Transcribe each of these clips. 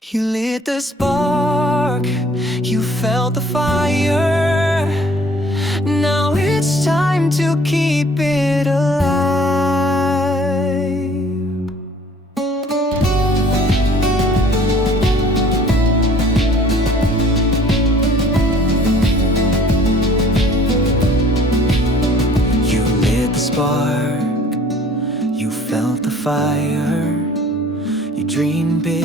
You lit the spark, you felt the fire. Now it's time to keep it alive. You lit the spark, you felt the fire. You dreamed big,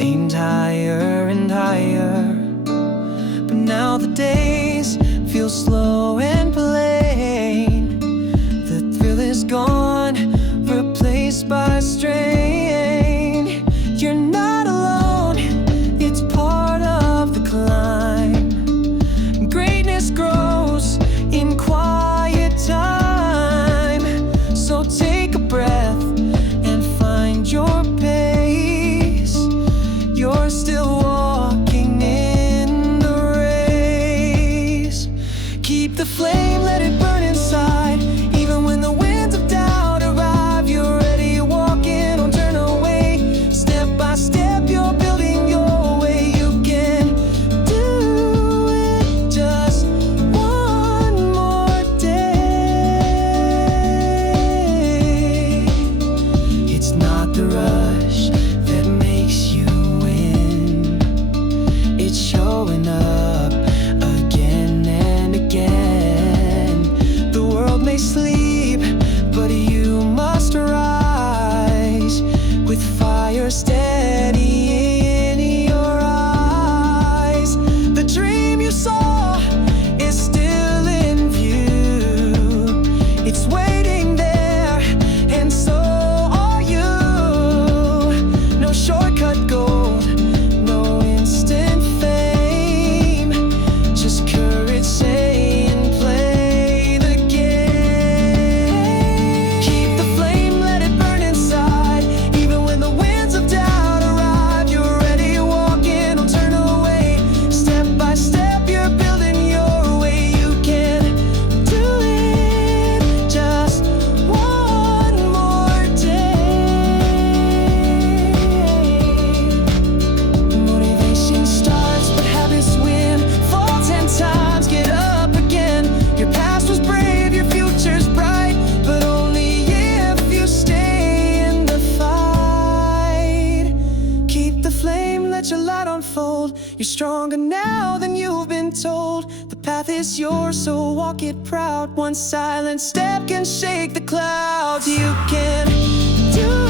aimed higher and higher. But now the days feel slow and plain. The thrill is gone, replaced by strain. You're not alone, it's part of the climb. Greatness grows in quiet time. So take a breath and find your pace. You're still walking in the race. Keep the flame, let it burn inside. Even when the winds of doubt arrive, you're ready, walking, don't turn away. Step by step, you're building your way. You can do it, just one more day. It's not the rush that makes you win. It's showing up again and again. The world may sleep, but you must rise. With fire steady in your eyes. The dream you saw is still in view. It's waiting there, and so are you. No shortcut gold, no instant fame. Just courage, say, and play the game. Keep the flame, let it burn inside. Even when the winds of doubt arrive, you're ready, walking, don't turn away. Step by step, you're building your way. You can do it, just one more day. Motivation starts, but habits win. Fall 10 times, get up again. Your past was brave, your future's bright, but only if you stay in the fight. Keep the flame, let your light unfold. You're stronger now than you've been told. The path is yours, so walk it proud. One silent step can shake the clouds. You can do